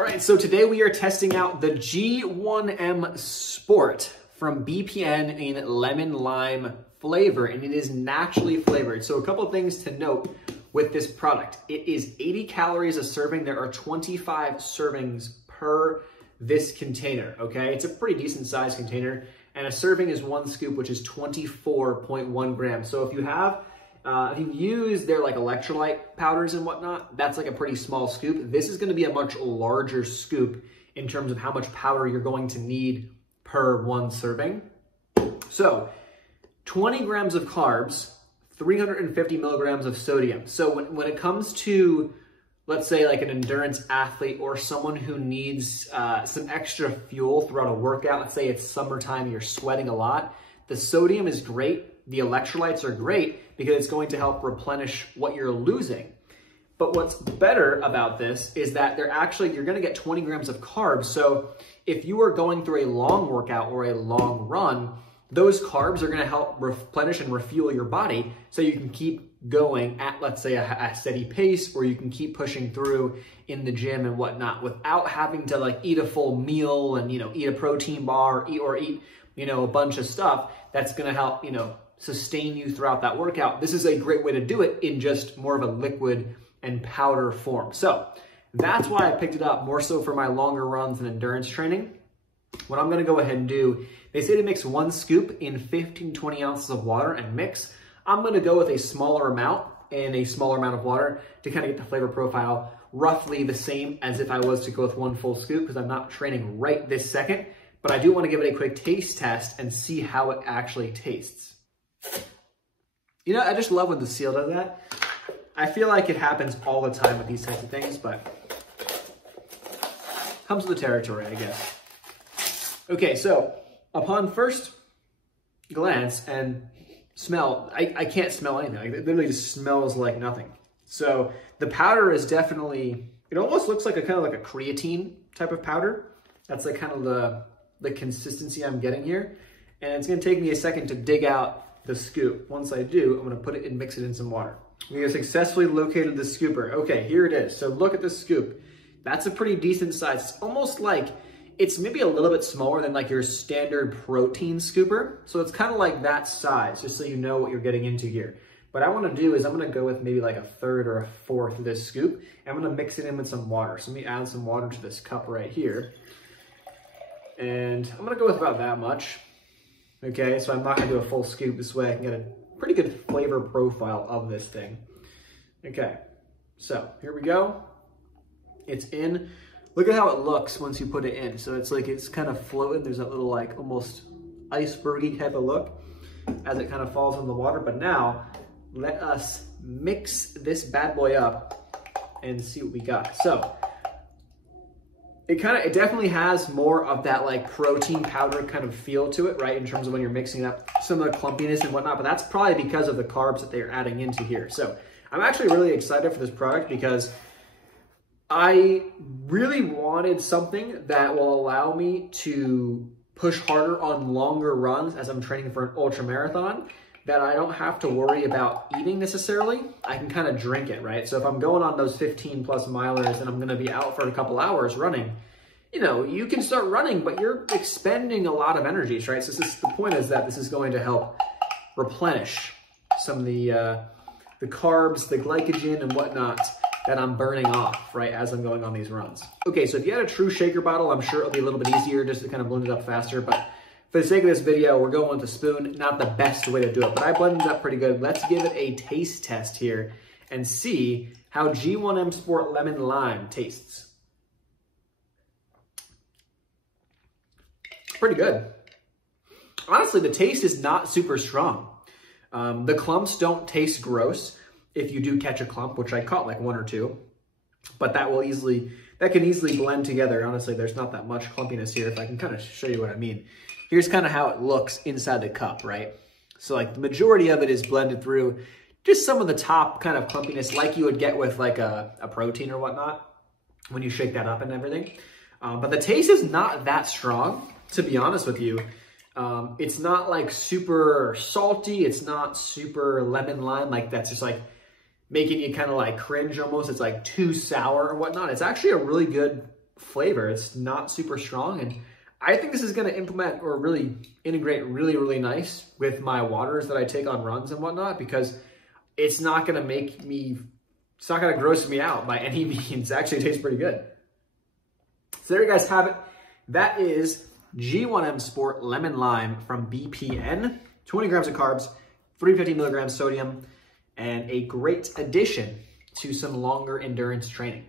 All right, so today we are testing out the G1M Sport from BPN in lemon lime flavor, and it is naturally flavored. So a couple of things to note with this product. It is 80 calories a serving. There are 25 servings per this container, okay? It's a pretty decent sized container, and a serving is 1 scoop, which is 24.1 grams. So if you have if you use their like electrolyte powders and whatnot, that's like a pretty small scoop. This is going to be a much larger scoop in terms of how much powder you're going to need per 1 serving. So 20 grams of carbs, 350 milligrams of sodium. So when it comes to, let's say like an endurance athlete or someone who needs some extra fuel throughout a workout, let's say it's summertime, you're sweating a lot, the sodium is great. The electrolytes are great because it's going to help replenish what you're losing. But what's better about this is that you're going to get 20 grams of carbs. So if you are going through a long workout or a long run, those carbs are going to help replenish and refuel your body so you can keep going at, let's say, a steady pace, or you can keep pushing through in the gym and whatnot without having to like eat a full meal and, eat a protein bar or eat, a bunch of stuff that's going to help, sustain you throughout that workout. This is a great way to do it in just more of a liquid and powder form. So that's why I picked it up more so for my longer runs and endurance training. What I'm gonna go ahead and do, they say to mix 1 scoop in 15, 20 ounces of water and mix. I'm gonna go with a smaller amount and a smaller amount of water to kind of get the flavor profile roughly the same as if I was to go with 1 full scoop, because I'm not training right this second, but I do wanna give it a quick taste test and see how it actually tastes. I just love when the seal does that. I feel like it happens all the time with these types of things, but comes with the territory, I guess. Okay, so upon first glance and smell, I can't smell anything. Like, it literally just smells like nothing. So the powder is definitely, it almost looks like a kind of like a creatine type of powder. That's like kind of the consistency I'm getting here. And it's gonna take me a second to dig out the scoop. Once I do, I'm gonna put it and mix it in some water. We have successfully located the scooper. Okay, here it is. So look at the scoop. That's a pretty decent size. It's almost like, it's maybe a little bit smaller than like your standard protein scooper. So it's kind of like that size, just so you know what you're getting into here. What I wanna do is I'm gonna go with maybe like a 1/3 or a 1/4 of this scoop. And I'm gonna mix it in with some water. So let me add some water to this cup right here. And I'm gonna go with about that much. Okay, so I'm not gonna do a full scoop. This way I can get a pretty good flavor profile of this thing. Okay, so here we go. It's in. Look at how it looks once you put it in. So it's like, it's kind of floating. There's that little like almost icebergy type of look as it kind of falls in the water. But now let us mix this bad boy up and see what we got. So it definitely has more of that like protein powder kind of feel to it, right? In terms of when you're mixing up some of the clumpiness and whatnot, but that's probably because of the carbs that they're adding into here. So I'm actually really excited for this product because I really wanted something that will allow me to push harder on longer runs as I'm training for an ultra marathon, that I don't have to worry about eating necessarily. I can kind of drink it, right? So if I'm going on those 15+ milers and I'm gonna be out for a couple hours running, you can start running, but you're expending a lot of energies, right? So the point is that this is going to help replenish some of the carbs, the glycogen and whatnot that I'm burning off, right, as I'm going on these runs. Okay, so if you had a true shaker bottle, I'm sure it'll be a little bit easier just to kind of blend it up faster, but for the sake of this video, we're going with a spoon, not the best way to do it, but I blended it up pretty good. Let's give it a taste test here and see how G1M Sport Lemon Lime tastes. Pretty good. Honestly, the taste is not super strong. The clumps don't taste gross if you do catch a clump, which I caught like 1 or 2, but that can easily blend together. Honestly, there's not that much clumpiness here. If I can kind of show you what I mean. Here's kind of how it looks inside the cup, right? So like the majority of it is blended through, just some of the top kind of clumpiness like you would get with like a protein or whatnot when you shake that up and everything. But the taste is not that strong, to be honest with you. It's not like super salty. It's not super lemon lime. Like that's just like making you kind of like cringe almost. It's like too sour or whatnot. It's actually a really good flavor. It's not super strong, and I think this is going to implement or really integrate really nice with my waters that I take on runs and whatnot, because it's not going to make me, it's not going to gross me out by any means. It actually tastes pretty good. So there you guys have it. That is G1M Sport Lemon Lime from BPN. 20 grams of carbs, 350 milligrams sodium, and a great addition to some longer endurance training.